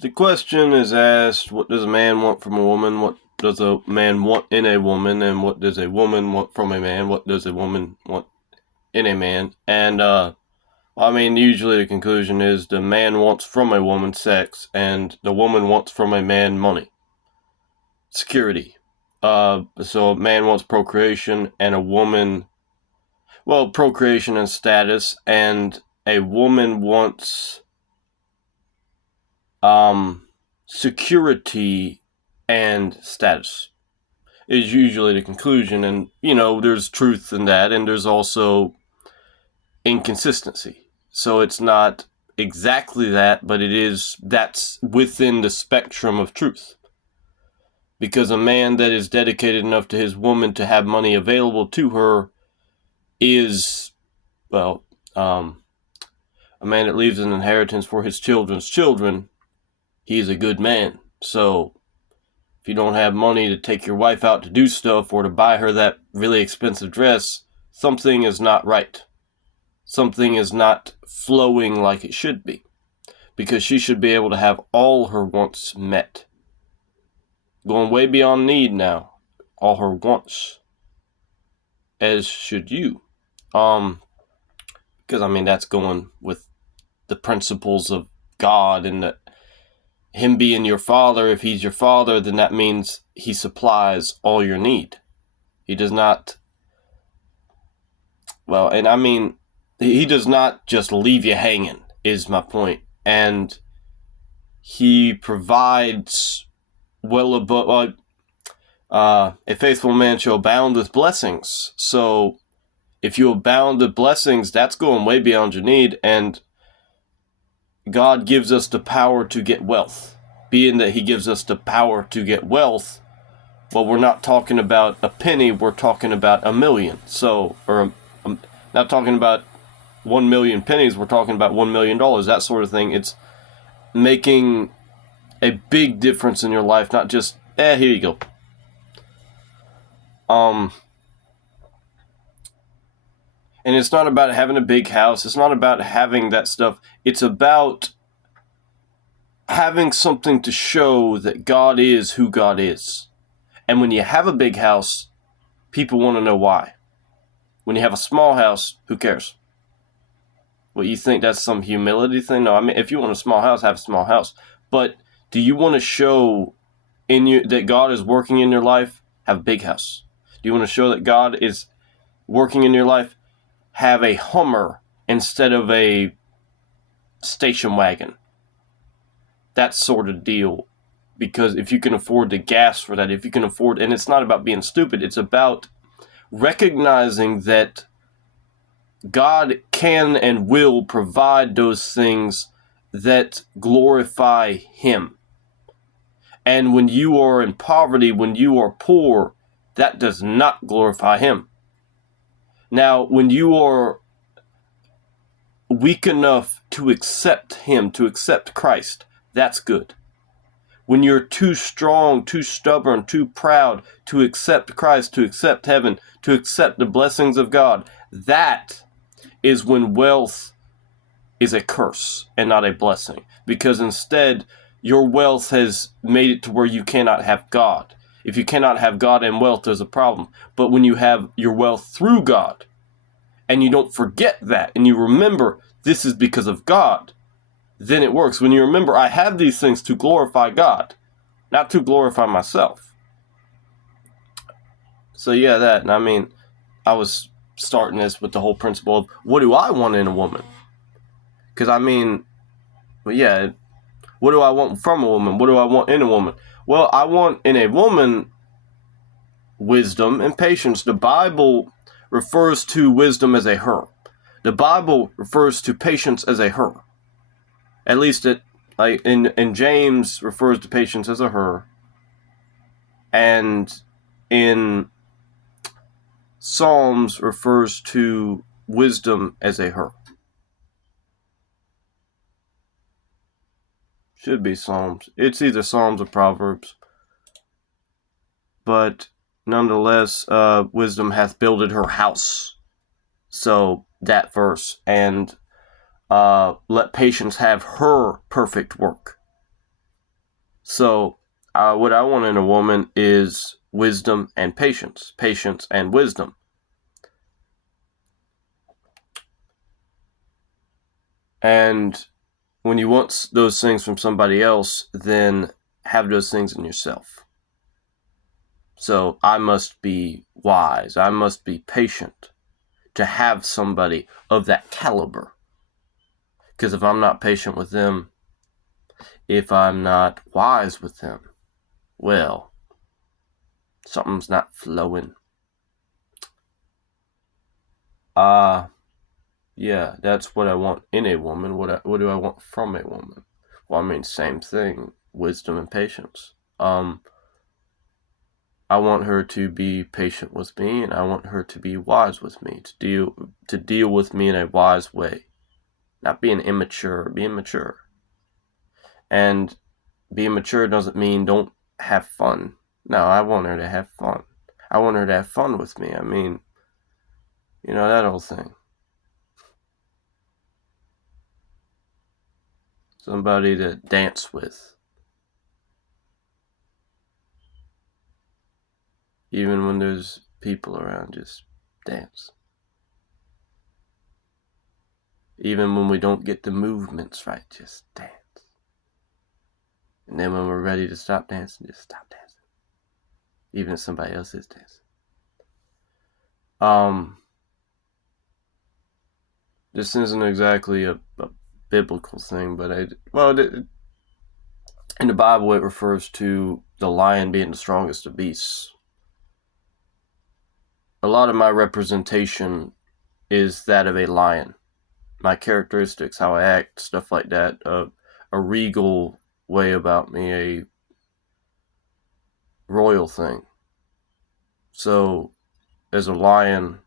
The question is asked, what does a man want from a woman? What does a man want in a woman? And what does a woman want from a man? What does a woman want in a man? And, usually the conclusion is the man wants from a woman sex, and the woman wants from a man money. Security. So a man wants procreation, and a woman, procreation and status, and a woman wants security and status is usually the conclusion. And, there's truth in that, and there's also inconsistency. So it's not exactly that, but that's within the spectrum of truth. Because a man that is dedicated enough to his woman to have money available to her is, a man that leaves an inheritance for his children's children, he is a good man. So if you don't have money to take your wife out to do stuff or to buy her that really expensive dress, something is not right. Something is not flowing like it should be. Because she should be able to have all her wants met. Going way beyond need now. All her wants. As should you. Because, that's going with the principles of God and that him being your father. If he's your father, then that means he supplies all your need. He does not, he does not just leave you hanging, is my point. And he provides well above, a faithful man shall abound with blessings. So if you abound with blessings, that's going way beyond your need. And God gives us the power to get wealth. Being that he gives us the power to get wealth, well, we're not talking about a penny, we're talking about a million. So, not talking about 1 million pennies, we're talking about $1 million, that sort of thing. It's making a big difference in your life, not just, here you go. And it's not about having a big house. It's not about having that stuff. It's about having something to show that God is who God is. And when you have a big house, people want to know why. When you have a small house, who cares? What, you think that's some humility thing? No, if you want a small house, have a small house. But do you want to show that God is working in your life? Have a big house. Do you want to show that God is working in your life? Have a Hummer instead of a station wagon. That sort of deal. Because if you can afford the gas for that, if you can afford, and it's not about being stupid, it's about recognizing that God can and will provide those things that glorify him. And when you are in poverty, when you are poor, that does not glorify him. Now, when you are weak enough to accept him, to accept Christ, that's good. When you're too strong, too stubborn, too proud to accept Christ, to accept heaven, to accept the blessings of God, that is when wealth is a curse and not a blessing. Because instead, your wealth has made it to where you cannot have God. If you cannot have God and wealth, there's a problem. But when you have your wealth through God, and you don't forget that, and you remember this is because of God, then it works. When you remember, I have these things to glorify God, not to glorify myself. So yeah, that. And I was starting this with the whole principle of, what do I want in a woman? Because what do I want from a woman? What do I want in a woman? Well, I want in a woman wisdom and patience. The Bible refers to wisdom as a her. The Bible refers to patience as a her. At least in James refers to patience as a her. And in Psalms refers to wisdom as a her. Should be Psalms. It's either Psalms or Proverbs. But nonetheless, wisdom hath builded her house. So that verse. And let patience have her perfect work. So, what I want in a woman is wisdom and patience. Patience and wisdom. And when you want those things from somebody else, then have those things in yourself. So I must be wise. I must be patient to have somebody of that caliber. Because if I'm not patient with them, if I'm not wise with them, well, something's not flowing. Yeah, that's what I want in a woman. What do I want from a woman? Well, I mean, same thing, wisdom and patience. I want her to be patient with me, and I want her to be wise with me, to deal with me in a wise way. Not being immature, being mature. And being mature doesn't mean don't have fun. No, I want her to have fun. I want her to have fun with me. I mean, that whole thing. Somebody to dance with. Even when there's people around, just dance. Even when we don't get the movements right, just dance. And then when we're ready to stop dancing, just stop dancing. Even if somebody else is dancing. This isn't exactly a biblical thing, but in the Bible it refers to the lion being the strongest of beasts. A lot of my representation is that of a lion. My characteristics, how I act, stuff like that, a regal way about me, a royal thing. So, as a lion,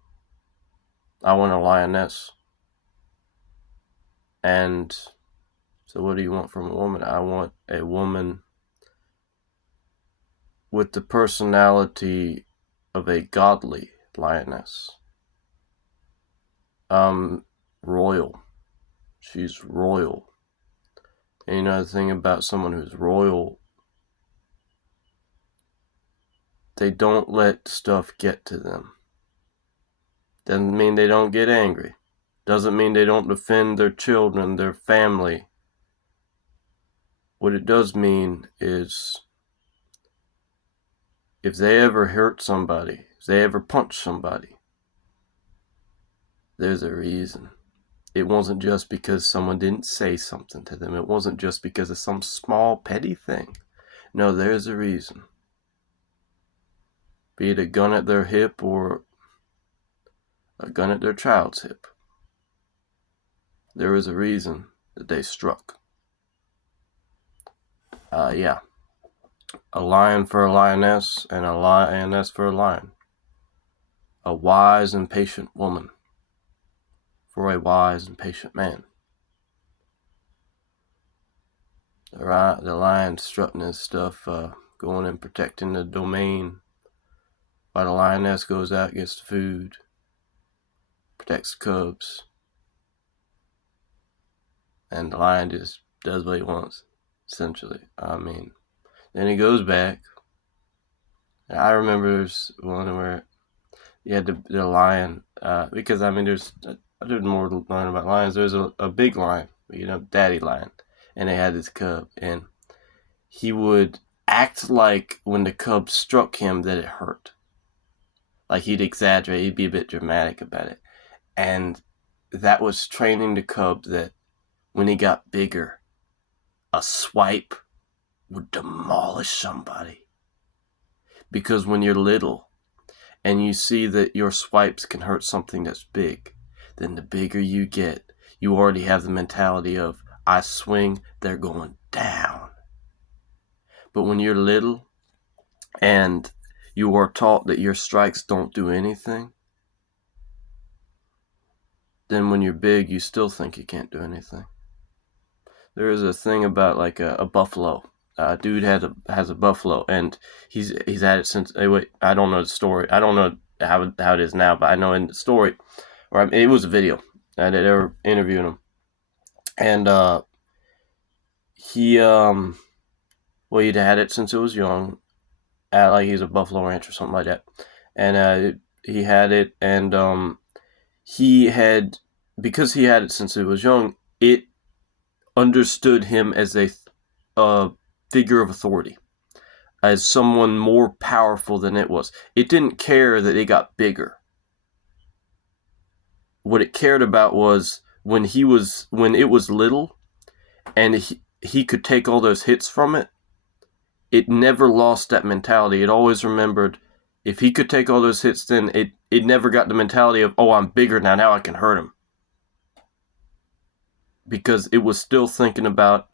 I want a lioness. And so what do you want from a woman? I want a woman with the personality of a godly lioness. Royal. She's royal. And the thing about someone who's royal, they don't let stuff get to them. Doesn't mean they don't get angry. Doesn't mean they don't defend their children, their family. What it does mean is if they ever hurt somebody, if they ever punch somebody, there's a reason. It wasn't just because someone didn't say something to them. It wasn't just because of some small petty thing. No, there's a reason. Be it a gun at their hip or a gun at their child's hip. There is a reason that they struck. Yeah. A lion for a lioness and a lioness for a lion. A wise and patient woman for a wise and patient man. The lion strutting his stuff, going and protecting the domain, while the lioness goes out, gets the food, protects the cubs, and the lion just does what he wants, essentially. I mean, then he goes back. I remember there's one where you had the lion, because there's more to learn about lions. There's a big lion, daddy lion, and they had this cub, and he would act like when the cub struck him that it hurt. Like he'd exaggerate, he'd be a bit dramatic about it. And that was training the cub that when he got bigger, a swipe would demolish somebody. Because when you're little and you see that your swipes can hurt something that's big, then the bigger you get, you already have the mentality of, I swing, they're going down. But when you're little and you are taught that your strikes don't do anything, then when you're big, you still think you can't do anything. There is a thing about like a buffalo. Dude has a buffalo, and he's had it since. I don't know the story. I don't know how it is now, but I know in the story, it was a video, and they were interviewing him, and he Well, he'd had it since it was young. Like he's a Buffalo Ranch or something like that. And he had it, and he had, because he had it since he was young, it understood him as a figure of authority, as someone more powerful than it was. It didn't care that it got bigger. What it cared about was when it was little, and he could take all those hits from it. It never lost that mentality. It always remembered, if he could take all those hits, then it never got the mentality of, oh, I'm bigger now I can hurt him. Because it was still thinking about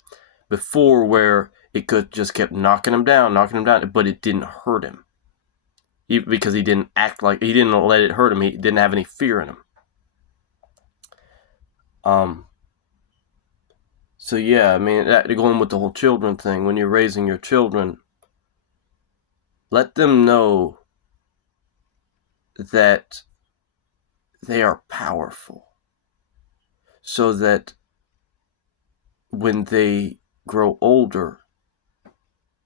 before, where it could just kept knocking him down, but it didn't hurt him. Because he didn't act like, he didn't let it hurt him. He didn't have any fear in him. So yeah, I mean, going with the whole children thing, when you're raising your children, let them know that they are powerful, so that when they grow older,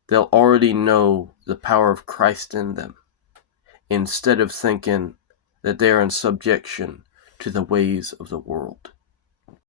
they'll already know the power of Christ in them, instead of thinking that they are in subjection to the ways of the world.